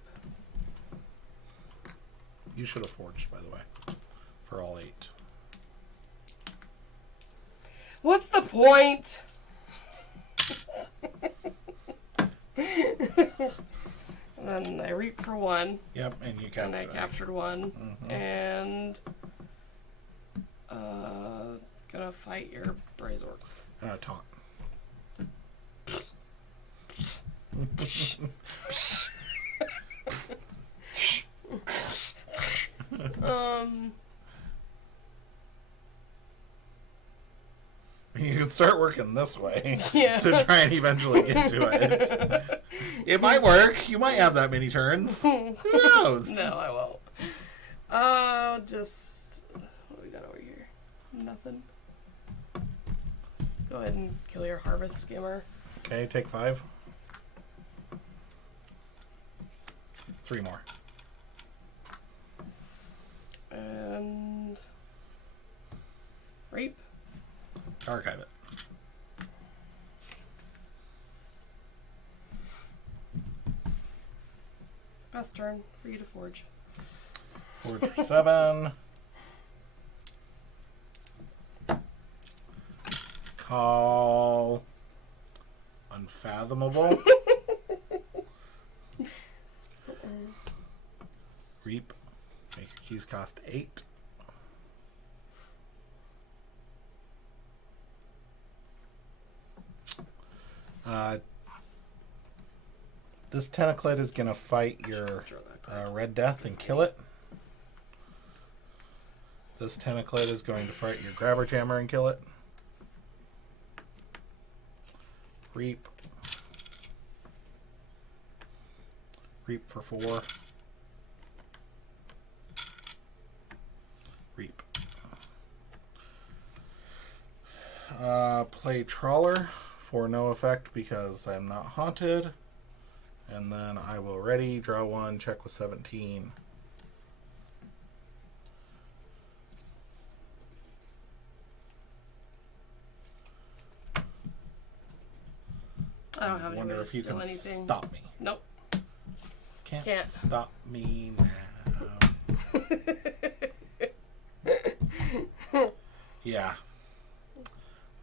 You should have forged, by the way, for all 8. What's the point? And then I reap for 1. Yep, and you captured. And I captured 1. And gonna fight your Brazork. Taunt. You can start working this way to try and eventually get to it. It might work. You might have that many turns. Who knows? No, I won't. Just what do we got over here? Nothing. Go ahead and kill your Harvest Skimmer. Okay, take 5. 3 more. And reap. Archive it. Best turn for you to forge. Forge for 7. Call. Unfathomable. Reap. Make your keys cost 8. This Tentaclid is going to fight your Red Death and kill it. This Tentaclid is going to fight your Grabber Jammer and kill it. Reap. Reap for 4. Reap. Play Trawler for no effect because I'm not haunted. And then I will ready, draw 1, check with 17. I don't have any wonder way if to you steal can anything. stop me. Nope. Can't stop me now. Yeah.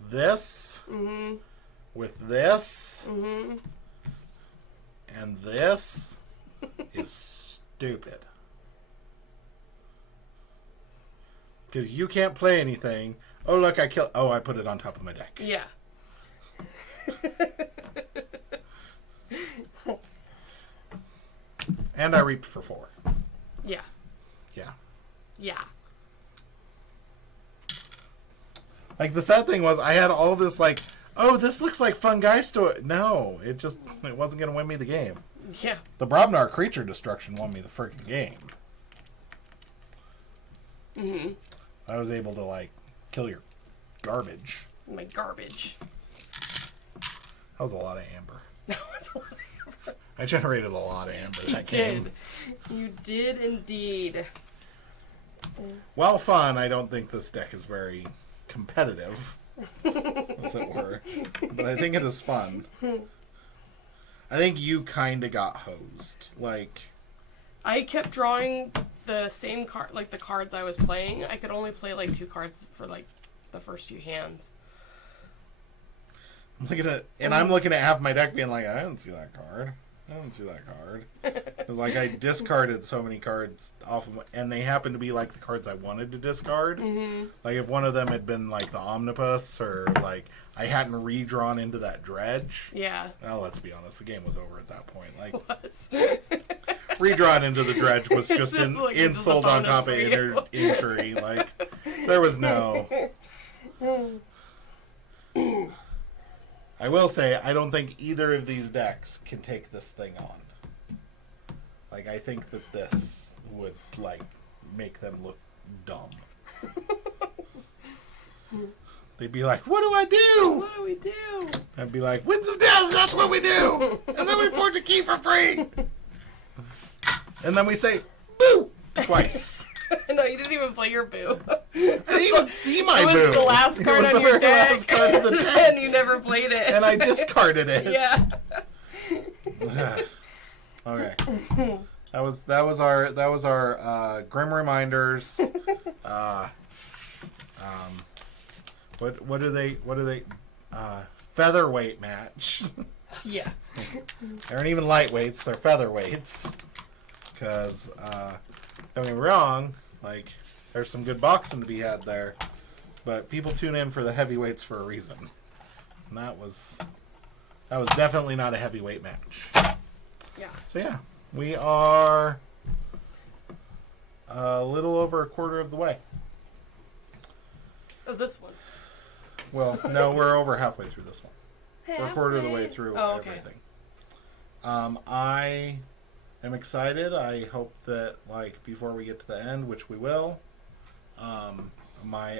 This with this and this is stupid. Because you can't play anything. Oh, look, I killed... Oh, I put it on top of my deck. Yeah. And I reaped for 4. Yeah. Yeah. Yeah. Like, the sad thing was, I had all this, like, oh, this looks like fun guys to it. No, it wasn't going to win me the game. Yeah. The Brobnar Creature Destruction won me the freaking game. I was able to, like, kill your garbage. My garbage. That was a lot of amber. That was a lot of amber. I generated a lot of amber that game. You did indeed. While fun, I don't think this deck is very competitive, as it were. But I think it is fun. I think you kind of got hosed. Like, I kept drawing the same card, like the cards I was playing. I could only play like 2 cards for like the first few hands. I'm looking at, and I'm looking at half my deck being like, I didn't see that card. I didn't see that card. It's like I discarded so many cards off of, and they happened to be like the cards I wanted to discard. Like if one of them had been like the Omnibus, or like I hadn't redrawn into that Dredge. Yeah. Well, let's be honest, the game was over at that point. Like Was. redrawn into the Dredge was just an like insult on top of injury. Like there was no. I will say, I don't think either of these decks can take this thing on. Like, I think that this would, like, make them look dumb. They'd be like, what do I do? What do we do? I'd be like, Winds of Death, that's what we do! And then we forge a key for free! And then we say, boo! Twice. No, you didn't even play your boo. I didn't even see my boo. It was the last card on your deck. Last card of the deck. And you never played it. And I discarded it. Yeah. Okay. That was our Grim Reminders. What do they featherweight match. Yeah. They aren't even lightweights, they're featherweights. Because don't get me wrong, like there's some good boxing to be had there, but people tune in for the heavyweights for a reason. And that was definitely not a heavyweight match. Yeah. So yeah, we are a little over a quarter of the way. Oh, this one. Well, no, we're over halfway through this one. We're a quarter of the way through everything. I am excited. I hope that, like, before we get to the end, which we will, my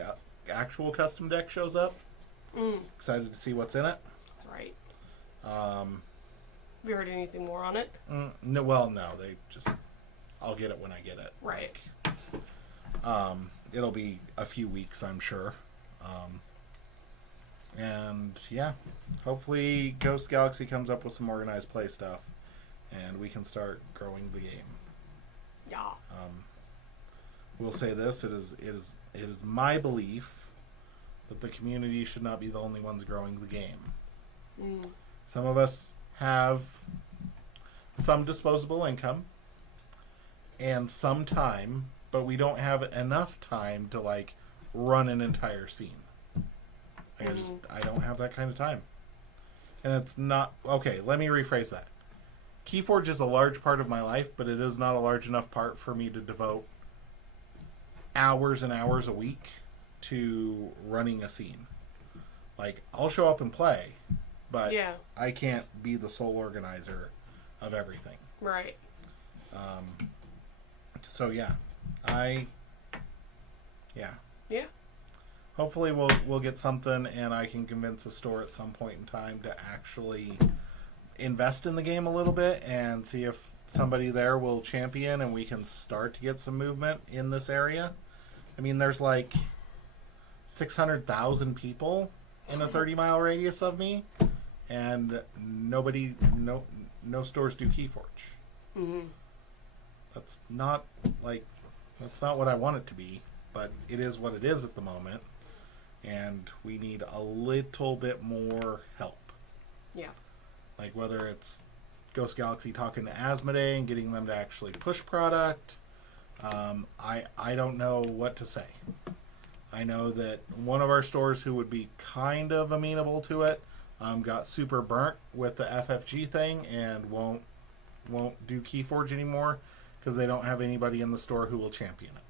actual custom deck shows up. Excited to see what's in it. That's right. Have you heard anything more on it? No, well, no. They just... I'll get it when I get it. Right. It'll be a few weeks, I'm sure. And, yeah. Hopefully Ghost Galaxy comes up with some organized play stuff. and we can start growing the game. Yeah. We'll say this: it is my belief that the community should not be the only ones growing the game. Some of us have some disposable income and some time, but we don't have enough time to like run an entire scene. I don't have that kind of time. And it's not okay, let me rephrase that. Keyforge is a large part of my life, but it is not a large enough part for me to devote hours and hours a week to running a scene. Like, I'll show up and play, but I can't be the sole organizer of everything. Right. So yeah. Yeah. Hopefully we'll get something, and I can convince a store at some point in time to actually invest in the game a little bit and see if somebody there will champion and we can start to get some movement in this area. I mean, there's like 600,000 people in a 30-mile radius of me, and no stores do Keyforge. That's not what I want it to be, but it is what it is at the moment, and we need a little bit more help. Yeah. Like whether it's Ghost Galaxy talking to Asmodee and getting them to actually push product. I don't know what to say. I know that one of our stores who would be kind of amenable to it got super burnt with the FFG thing and won't do Keyforge anymore because they don't have anybody in the store who will champion it.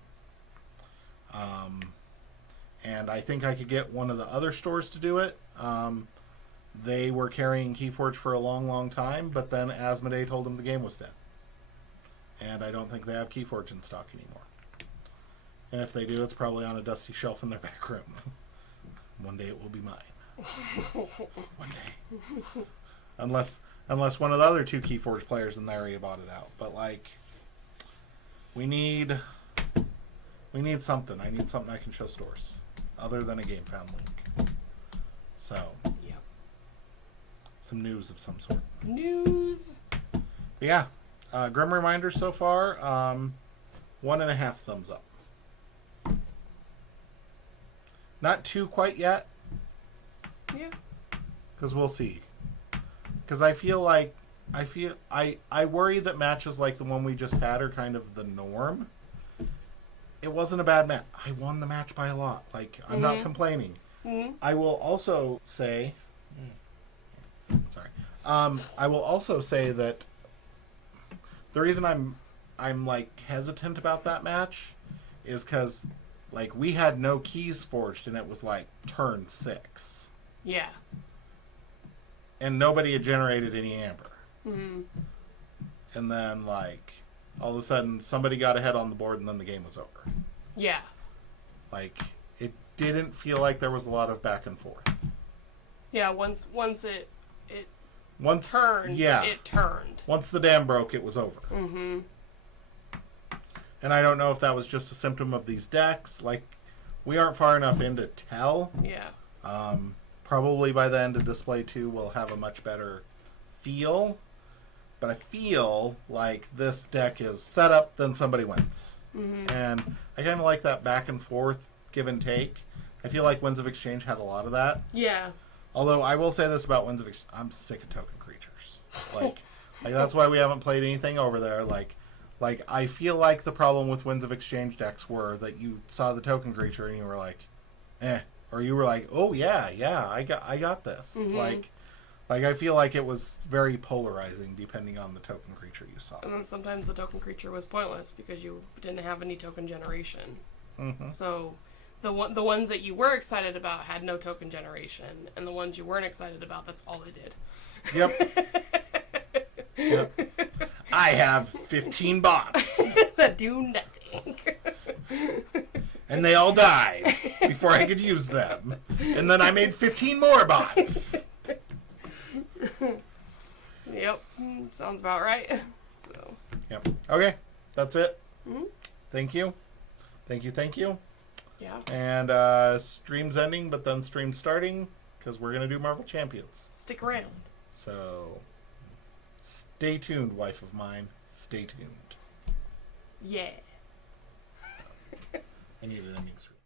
And I think I could get one of the other stores to do it. They were carrying Keyforge for a long, long time, but then Asmodee told them the game was dead. And I don't think they have Keyforge in stock anymore. And if they do, it's probably on a dusty shelf in their back room. One day it will be mine. One day. Unless one of the other 2 Keyforge players in the area bought it out. But like, we need something. I need something I can show stores other than a GameFound link. So, some news of some sort. News. But yeah, Grim Reminders so far, 1.5 thumbs up. Not 2 quite yet. Yeah. Because we'll see. Because I worry that matches like the one we just had are kind of the norm. It wasn't a bad match. I won the match by a lot. Like, I'm not complaining. I will also say... Sorry. I will also say that the reason I'm like hesitant about that match is because like we had no keys forged and it was like turn 6. Yeah. And nobody had generated any amber. And then like all of a sudden somebody got ahead on the board and then the game was over. Yeah. Like it didn't feel like there was a lot of back and forth. Yeah, once it Once turned, it turned. Once the dam broke, it was over. And I don't know if that was just a symptom of these decks. Like, we aren't far enough in to tell. Yeah. Probably by the end of Display 2, we'll have a much better feel. But I feel like this deck is set up, then somebody wins. And I kind of like that back and forth, give and take. I feel like Winds of Exchange had a lot of that. Yeah. Although I will say this about Winds of Exchange, I'm sick of token creatures. Like that's why we haven't played anything over there. Like I feel like the problem with Winds of Exchange decks were that you saw the token creature and you were like, or you were like, oh yeah, I got this. Like I feel like it was very polarizing depending on the token creature you saw. And then sometimes the token creature was pointless because you didn't have any token generation. So the ones that you were excited about had no token generation, and the ones you weren't excited about, that's all they did. Yep. I have 15 bots that do nothing. And they all died before I could use them. And then I made 15 more bots. Yep. Sounds about right. So. Yep. Okay. That's it. Thank you. Thank you. Yeah. And stream's ending, but then stream's starting because we're going to do Marvel Champions. Stick around. So, Stay tuned, wife of mine. Stay tuned. Yeah. I need an ending screen.